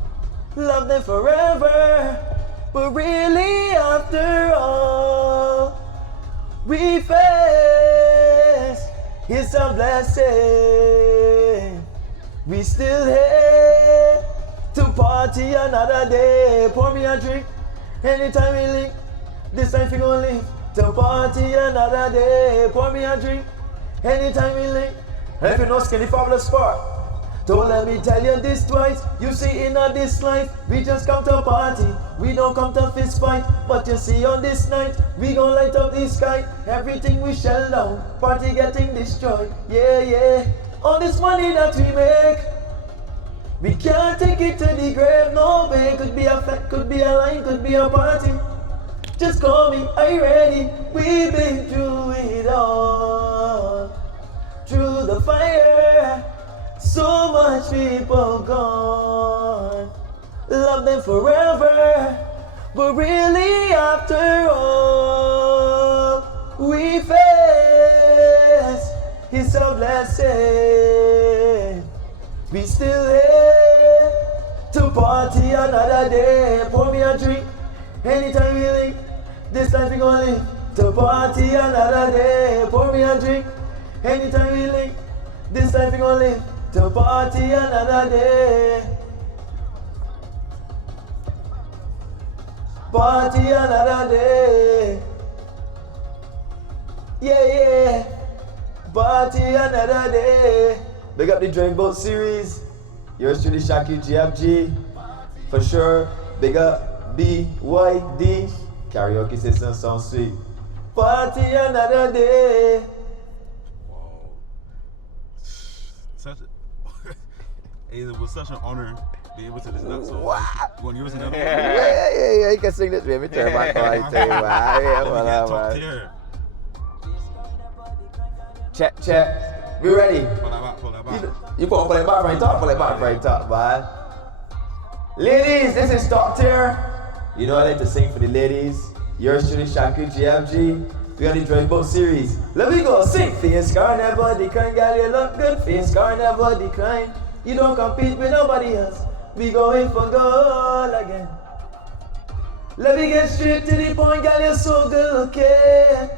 love them forever, but really after all we face, it's a blessing. We still here to party another day. Pour me a drink anytime we link. This life we gon' live to party another day. Pour me a drink anytime we link. If you know Skinny Fabulous Sport, don't let me tell you this twice. You see in this life, we just come to party. We don't come to fist fight. But you see on this night, we gon' light up the sky. Everything we shell down, party getting destroyed. Yeah. All this money that we make, we can't take it to the grave. No way, could be a fete, could be a line, could be a party. Just call me, are you ready? We've been through it all, through the fire. So much people gone, love them forever, but really after all we face, it's a blessing. We still here to party another day. Pour me a drink anytime we link. This life we gon' live to party another day. Pour me a drink anytime we link. This life we gon' live to party another day. Party another day. Yeah. Party another day. Big up the Drive Bout series. Yours truly, Shaquille GFG. For sure. Big up BYD. Karaoke system sounds sweet. Party another day. Wow. It was such an honor to be able to listen to that song. Wow. You want to give us another one? Yeah, you can sing this. Let me turn my car. Top tier. Check. We ready? Pull that back. You put it back right top, man. Ladies, this is top tier. You know I like to sing for the ladies. Yours truly, Shaquille GFG. We on the Drive Bout series. Let me go sing. Face car never decline, girl, you look good. Face car never decline. You don't compete with nobody else. We going for gold again. Let me get straight to the point, girl, you're so good looking.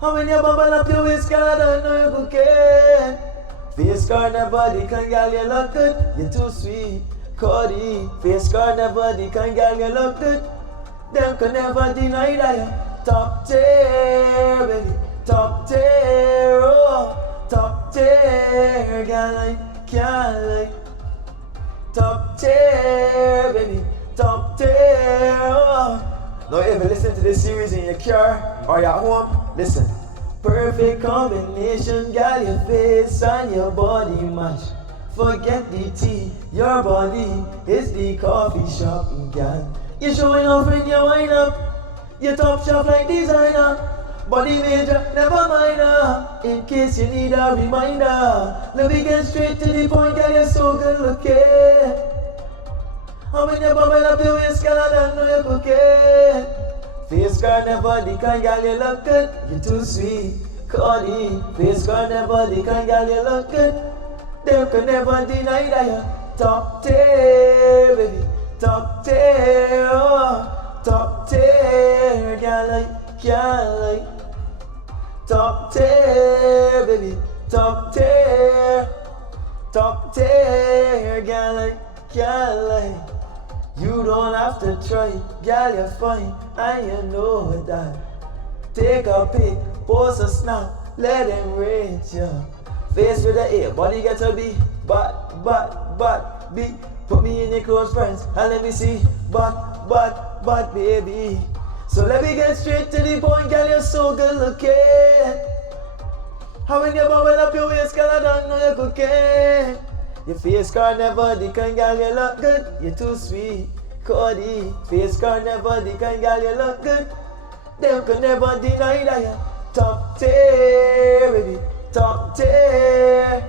How when you bubble up your waist, girl, I don't know you bouquet. Face car never decline, girl, you look good. You're too sweet, Cody. Face car never decline, girl, you look good. Them can never deny that you're top tier, baby. Top tier, oh. Top tier, girl, I can't lie. Top tier, baby. Top tier, oh. Now if you listen to this series in your car or your home, listen. Perfect combination, girl, your face and your body match. Forget the tea, your body is the coffee shop, girl. You showing off when you wind up. You top shelf like designer. Body major, never minor. In case you need a reminder. Let me get straight to the point, girl, you're so good looking. How when you bubble up your waist, girl, I don't know you cooking. Face car never decline, girl, you look good. You're too sweet, Cody. Face car never decline, girl, you look good. They can never deny that you're top tier, baby. Top tier, oh. Top tier, girl, I can't lie. Top tier, baby. Top tier. Top tier, girl, I can't lie. You don't have to try, girl, you're fine, and you know that. Take a pic, post a snap, let them rate you. Face with the A, body get to be, but, be. Put me in your close friends, and let me see, but, baby. So let me get straight to the point, girl, you're so good looking. How when you bubble up your waist, girl, I don't know you cooking. Your face car never decline, girl, you look good. You're too sweet, Cody. Face car never decline, girl, you look good. Them can never deny that you're top tier, baby. Top tier.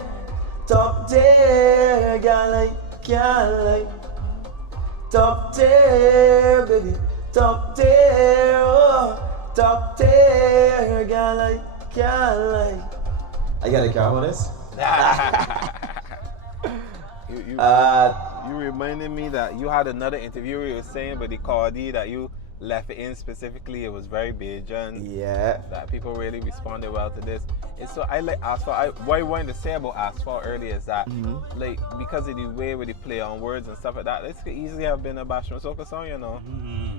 Top tier, girl, I can't lie. Top tier, baby. Top tier, oh. Top tier, girl, I can't lie. I got a count on this. You reminded me that you had another interview where you were saying, but the Cardi that you left it in specifically, it was very Bajan. Yeah. That people really responded well to this. And so I like Asphalt. What I wanted to say about Asphalt earlier is that, like, because of the way where they play on words and stuff like that, this could easily have been a Bashman Soca song, you know.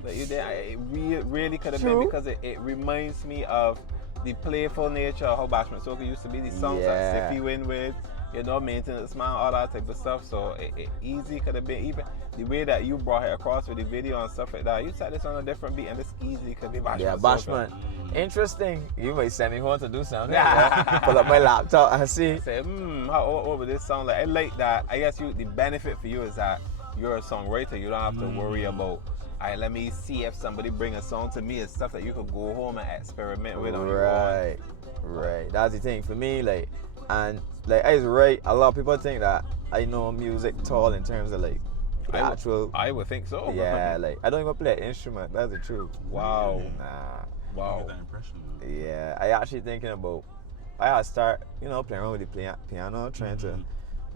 Like you did, it really could have been, because it reminds me of the playful nature of how Bashman Soca used to be. The songs that Siffy win with. You know, Maintenance Man, all that type of stuff. So it easy could have been, even the way that you brought it across with the video and stuff like that. You set this on a different beat, and this easily could be Bashman. Yeah, Bashman. Interesting. You might send me home to do something. Pull up my laptop and see. Say, what would this sound like? I like that. I guess the benefit for you is that you're a songwriter. You don't have to worry about, all right, let me see if somebody bring a song to me. It's stuff that you could go home and experiment with on your own. Right. That's the thing for me. Like, and like I was right. A lot of people think that I know music tall in terms of like actual. I would think so. Yeah, like I don't even play an instrument. That's the truth. Wow. Nah. Wow. Get that impression. Yeah, I actually thinking about. I had to start, playing around with the piano, trying to.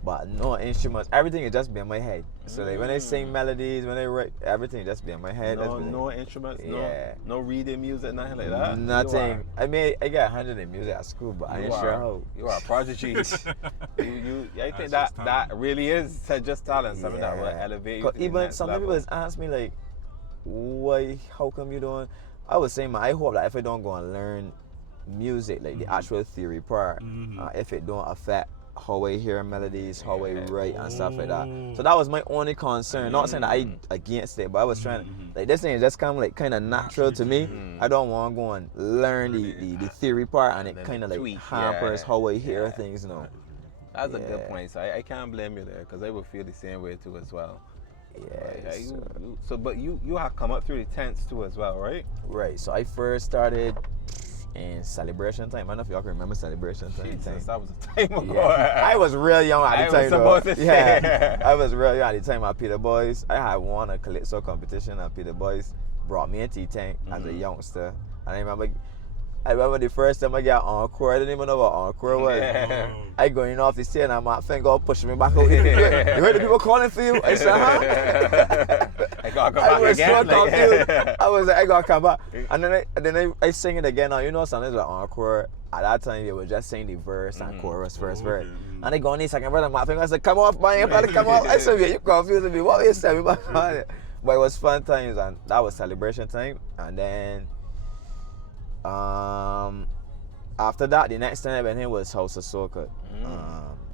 But no instruments. Everything is just be in my head. So like when I sing melodies, when I write, everything just be in my head. No instruments. Yeah. No reading music, nothing like that. Nothing. I got 100 in music at school, but I ain't sure how. You are a prodigy. I think that really is just talent. Something that will elevate you. Even some people ask me like, why? How come you don't? I was saying, I hope that if I don't go and learn music, like the actual theory part, if it don't affect how I hear melodies, how I write and stuff like that. So that was my only concern. Not saying that I against it, but I was trying like this thing is just kind of natural to me. I don't want to go and learn the theory part and it kind of like hampers how I hear things, you know. That's a good point. So I can't blame you there because I would feel the same way too as well. Yeah. But you have come up through the tents too as well, right? Right. So I first started in Celebration time. I don't know if y'all can remember Celebration time. Jesus, that was a time ago. Yeah. I was real young at the time. I was supposed to say. I was real young at the time at Peter Boys. I had won a Calypso competition at Peter Boys. Brought me a T-Tank as a youngster. And I remember the first time I got encore. I didn't even know what encore was. Yeah. I going off the stage and my finger pushing me back out. You heard the people calling for you? I said, huh? I gotta come back again. So confused. I was like, I gotta come back. And then I sing it again. Now, you know, sometimes with encore, at that time, they were just saying the verse and chorus, first verse. And they go on the second verse and my finger, I said, come off, man, you gotta come off. I said, you confusing me. What were you saying? But it was fun times, and that was Celebration time. And then, after that, the next time I went in was House of Soca.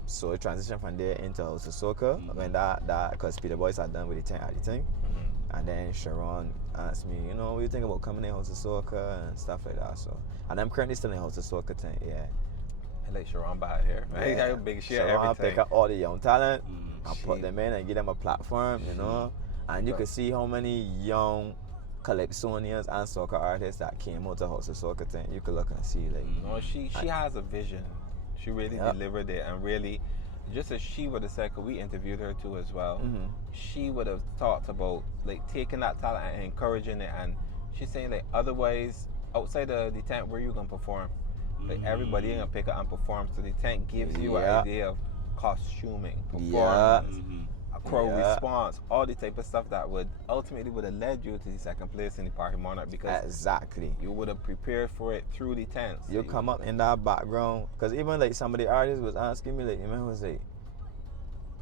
So I transitioned from there into House of Soca. When that because Peter Boys had done with the thing at the time. And then Sharon asked me, you know, what do you think about coming in House of Soca and stuff like that. So, and I'm currently still in House of Soca thing, I like Sharon by here. I got a big shit Sharon every pick up all the young talent and put them in and give them a platform, you know. And you can see how many young Calypsonians and soca artists that came out to House of Soca thing. You could look and see, like. No, she has a vision. She really delivered it, and really, just as she would have said, because we interviewed her too as well, she would have talked about like taking that talent and encouraging it, and she's saying like otherwise, outside of the tent, where you gonna perform? Like everybody ain't gonna pick up and perform, so the tent gives you an idea of costuming, performance, crowd response, all the type of stuff that would ultimately would have led you to the second place in the Party Monarch, because you would have prepared for it through the tents. You come up in that background, because even like some of the artists was asking me, like, you know, was like,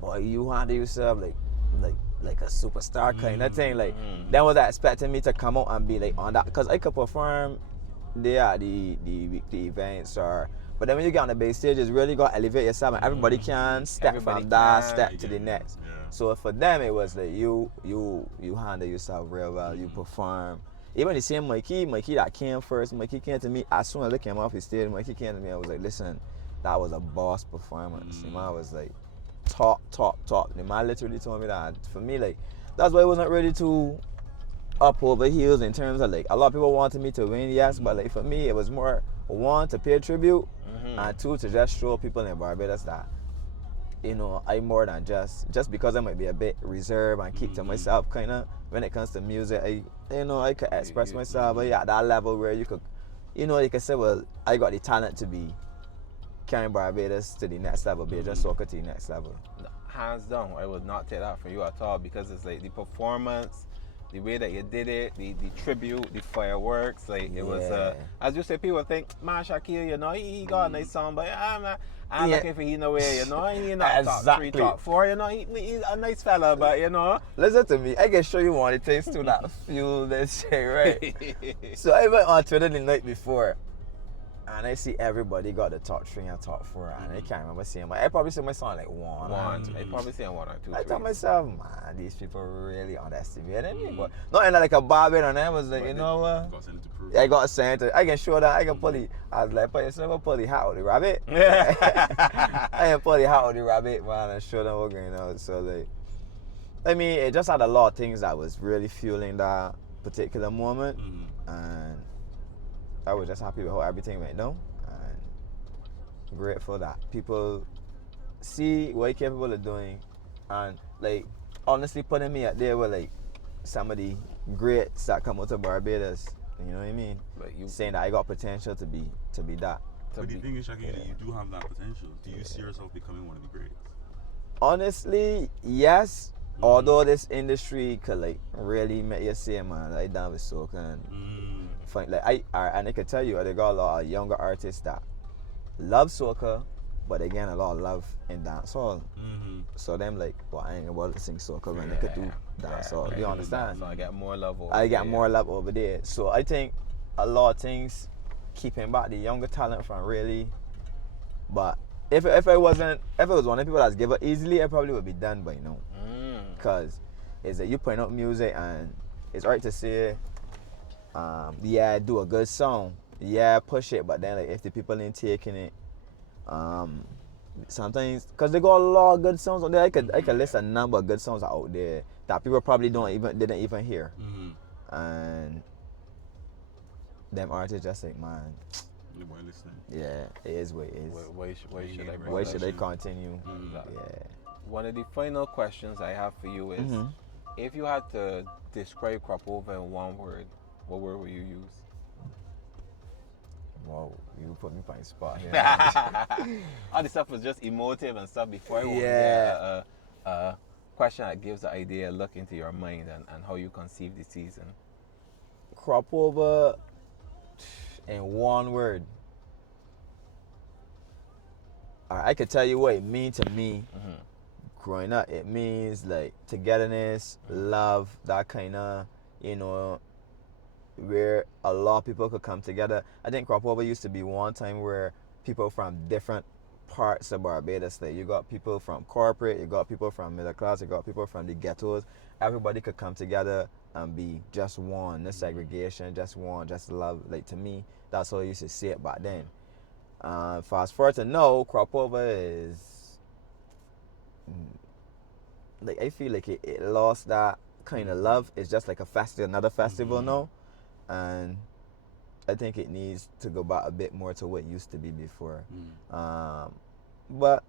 boy, you handle yourself like a superstar kind of thing. Like, then was expecting me to come out and be like on that, because I could perform there at the weekly events but then when you get on the big stage, it's really got to elevate yourself, and everybody can step from that step to the next. So for them, it was like you handle yourself real well. You perform. Even the same Mikey that came first. Mikey came to me as soon as I came off the stage. Mikey came to me. I was like, listen, that was a boss performance. The man was like, top. The man literally told me that. For me, like, that's why I wasn't ready to up over heels in terms of like a lot of people wanted me to win, yes, but like for me, it was more one, to pay tribute, and two, to just show people in Barbados that, you know, I'm more than just because I might be a bit reserved and keep to myself kind of when it comes to music. I could express myself, but at that level where you could, you could say, well, I got the talent to be carrying Barbados to the next level, be just soca to the next level. Hands down, I would not take that from you at all, because it's like the performance, the way that you did it, the tribute, the fireworks, like it was, as you say, people think, man, Shaquille, you know, he got a nice song, but I'm looking for he no way, you know, he not top 3, top 4, you know, he's a nice fella, but you know. Listen to me, I can show you one of the things too that fuel this shit, right? So I went on Twitter the night before, and I see everybody got the top 3 and top 4, and I can't remember seeing I probably see my song like 1. I probably see 1 or 2. I thought myself, man, these people really underestimated me, but not in like a barbie on them. Was like, you know what? I got sent it. I can show that. I can pull the. I was like, but it's never pull the hat with the rabbit. I can pull the hat with the rabbit, man, and show them what going on. So like, I mean, it just had a lot of things that was really fueling that particular moment, and I was just happy with how everything went down, and grateful that people see what you're capable of doing, and like honestly putting me out there with like some of the greats that come out of Barbados. You know what I mean? Like you saying that I got potential to be that. But the thing is, Shaquille, you do have that potential. Do you see yourself becoming one of the greats? Honestly, yes. Although this industry could like really make you say, man, like down with soca and like I can tell you, they got a lot of younger artists that love soca, but again a lot of love in dancehall. So them like, well, I ain't able to sing soca when they could do dancehall. You understand? So I get more love over more love over there. So I think a lot of things keeping back the younger talent from really. But if it was one of the people that's give up easily, it probably would be done by now. Cause it's that you putting out music and it's right to say, yeah, do a good song, yeah, push it, but then like if the people ain't taking it, sometimes, cause they got a lot of good songs on there. I could list a number of good songs out there that people probably didn't even hear, and them artists just like, man, yeah, it is what it is. Why should they continue? Yeah. One of the final questions I have for you is, if you had to describe Cropover in one word, what word would you use? Wow, you put me on the spot here. All the stuff was just emotive and stuff before. I want to get a question that gives the idea a look into your mind and how you conceive the season. Cropover in one word. I could tell you what it means to me. Growing up, it means like togetherness, love, that kind of, where a lot of people could come together. I think Cropover used to be one time where people from different parts of Barbados, like you got people from corporate, you got people from middle class, you got people from the ghettos. Everybody could come together and be just one. No segregation, just one, just love. Like to me, that's how I used to see it back then. Fast forward to now, Cropover is like, I feel like it lost that kind of love. It's just like another festival now, and I think it needs to go back a bit more to what it used to be before. But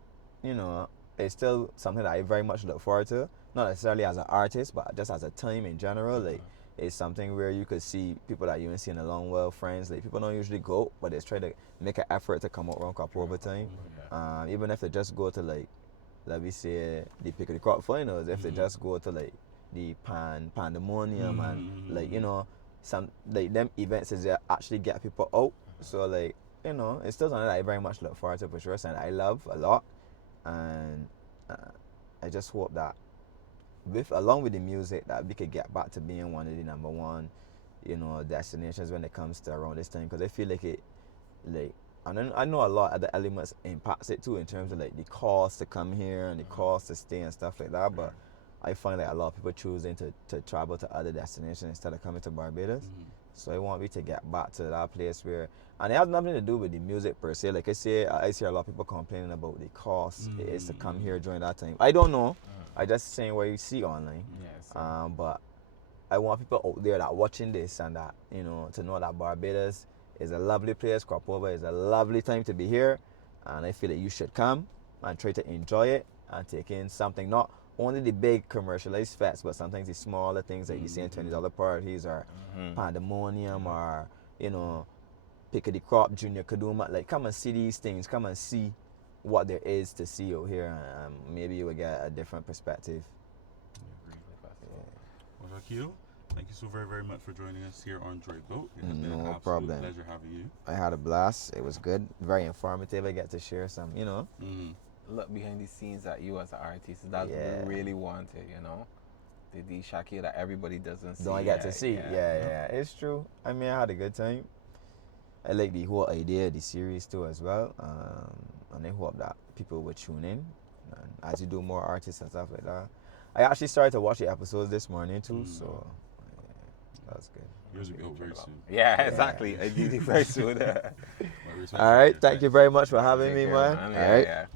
it's still something that I very much look forward to, not necessarily as an artist, but just as a time in general. Like it's something where you could see people that you ain't seen in a long while, friends. Like people don't usually go, but they try to make an effort to come out around Cropover time. Even if they just go to like, let me say, the pick of the crop finals, if they just go to like the pandemonium and like some like them events is that actually get people out. So like it's still something that I very much look forward to for sure, and I love a lot. And I just hope that along with the music, that we could get back to being one of the number one destinations when it comes to around this time, because I feel like I know a lot of the elements impacts it too, in terms of like the cost to come here and the cost to stay and stuff like that. But I find like a lot of people choosing to travel to other destinations instead of coming to Barbados. So I want me to get back to that place where, and it has nothing to do with the music per se. Like I see a lot of people complaining about the cost it is to come here during that time. I don't know. I just saying what you see online. But I want people out there that watching this and that to know that Barbados is a lovely place. Cropover is a lovely time to be here, and I feel that you should come and try to enjoy it and take in something, not only the big commercialized fests, but sometimes the smaller things like you see in $20 parties or pandemonium or pick of the crop, junior kaduma. Like come and see these things, come and see what there is to see out here, and maybe you will get a different perspective. Well, Shaquille, thank you so very, very much for joining us here on Drive Bout. It has been an absolute problem. Pleasure having you. I had a blast. It was good, very informative. I get to share some, look behind the scenes at you as an artist. That's what we really wanted, the Shaquille that everybody doesn't see. Don't get to see. Yeah, it's true. I mean, I had a good time. I like the whole idea of the series too as well, and I hope that people will tune in and as you do more artists and stuff like that. I actually started to watch the episodes this morning too, so that's good. Yours will be out very soon. Yeah, exactly. I did it very soon. All right, thank you very much for having me, man. All right.